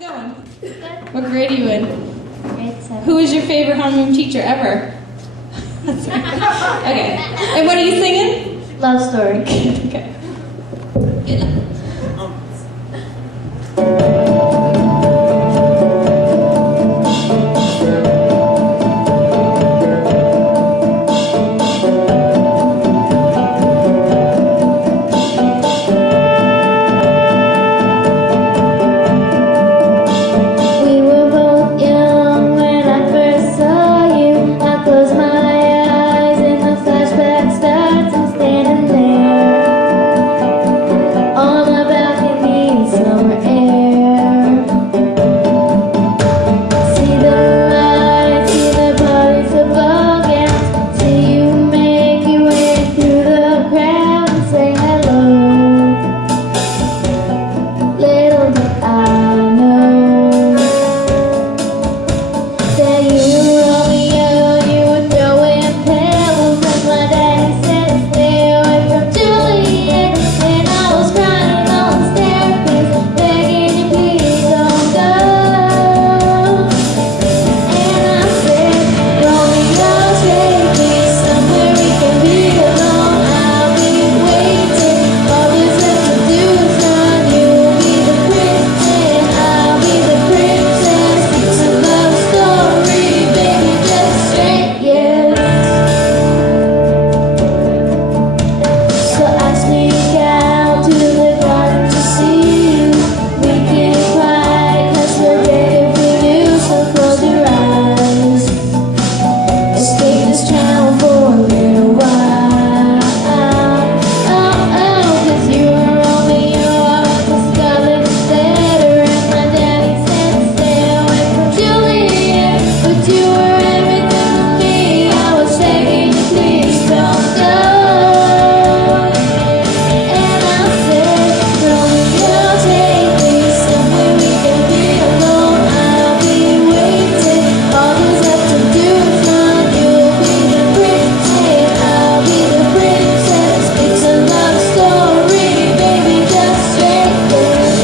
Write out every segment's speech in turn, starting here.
going? Good. What grade are you in? Grade 7. Who is your favorite homeroom teacher ever? Okay. And what are you singing? Love story. Okay. Good. We were both young when I first saw you. I closed my eyes and the flashback starts. I'm standing there on my balcony in summer air. See the lights, see the parties of ball gowns. See you make your way through the crowd and say hello. Little did I know that you were Romeo, you were throwing pebbles, and my daddy said stay away from Juliet. And I was crying on the staircase, begging you please don't go. And I said, Romeo, take me somewhere we can be alone. I'll be waiting, all you have to do is run. You'll be the prince and I'll be the princess. It's a love story, baby, just say yes. So I sneak out to the garden to see you. We can cry 'cause we're ready for you. So close your eyes, escape this town for a little while. 'Cause you were Romeo, I was the scarlet letter, and my daddy said stay away from Juliet. But you were everything to me. I was begging you, please don't go. And I said, Romeo, take me somewhere we can be alone. I'll be waiting, all you have to do is run. You'll be the prince and I'll be the princess. It's a love story, baby, just say yes.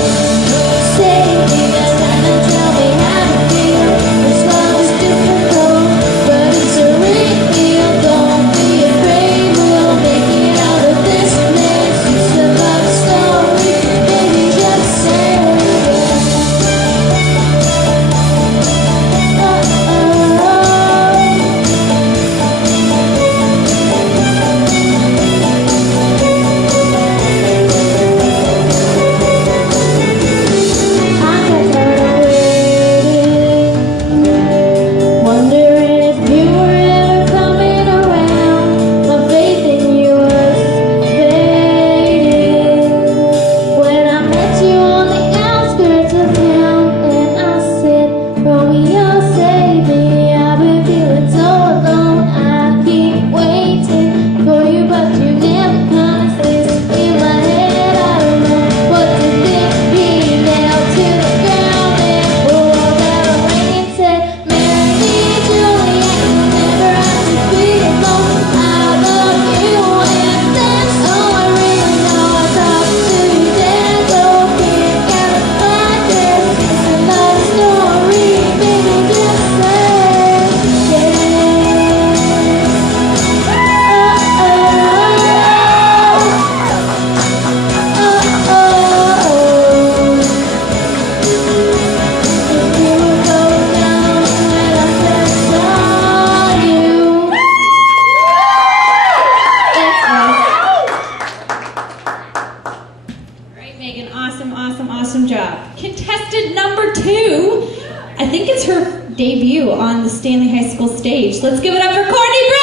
Say yes and tell me how to feel. This love is difficult, but it's a real deal. Don't be afraid, we'll make it out of this mess. It's a love story, baby, just say yes. I got tired of waiting, wondering if you were ever coming around. My faith in you was fading when I met you on the outskirts of town, and I said, Romeo, save me. I've been feeling so alone. I keep waiting for you, but you never come. It's in my head, I don't know what to think. Being nailed to the ground and pulled out a ring and said, marry me, Juliet. You'll never have to be alone. I love you, and that's all I really know. I talked to your dad, broken California. It's a love story, baby, just say All right, Megan. Awesome, awesome, awesome job. Contestant number 2. I think it's her debut on the Stanley High School stage. Let's give it up for Courtney Brown.